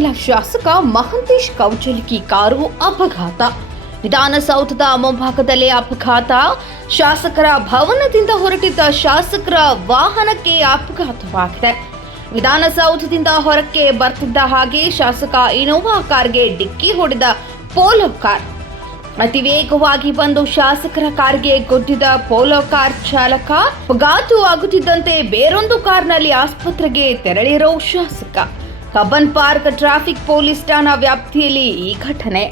ಮುಳಬಾಗಿಲ ಶಾಸಕ ಮಹಂತೇಶ್ ಕೌಜಲಗಿ ಕಾರು ಅಪಘಾತ. ವಿಧಾನಸೌಧದ ಮುಂಭಾಗದಲ್ಲಿ ಅಪಘಾತ. ಶಾಸಕರ ಭವನದಿಂದ ಹೊರಟಿದ್ದ ಶಾಸಕರ ವಾಹನಕ್ಕೆ ಅಪಘಾತವಾಗಿದೆ. ವಿಧಾನಸೌಧದಿಂದ ಹೊರಕ್ಕೆ ಬರ್ತಿದ್ದ ಹಾಗೆ ಶಾಸಕ ಇನೋವಾ ಕಾರ್ಗೆ ಡಿಕ್ಕಿ ಹೊಡೆದ ಪೋಲೋ ಕಾರ್. ಅತಿ ವೇಗವಾಗಿ ಬಂದು ಶಾಸಕರ ಕಾರ್ಗೆ ಗುದ್ದಿದ ಪೋಲೋ ಕಾರ್ ಚಾಲಕ. ಅಪಘಾತವಾಗುತ್ತಿದ್ದಂತೆ ಬೇರೊಂದು ಕಾರ್ನಲ್ಲಿ ಆಸ್ಪತ್ರೆಗೆ ತೆರಳಿರೋ ಶಾಸಕ. ಕಬ್ಬನ್ ಪಾರ್ಕ್ ಟ್ರಾಫಿಕ್ ಪೊಲೀಸ್ ಠಾಣಾ ವ್ಯಾಪ್ತಿಯಲ್ಲಿ ಈ ಘಟನೆ.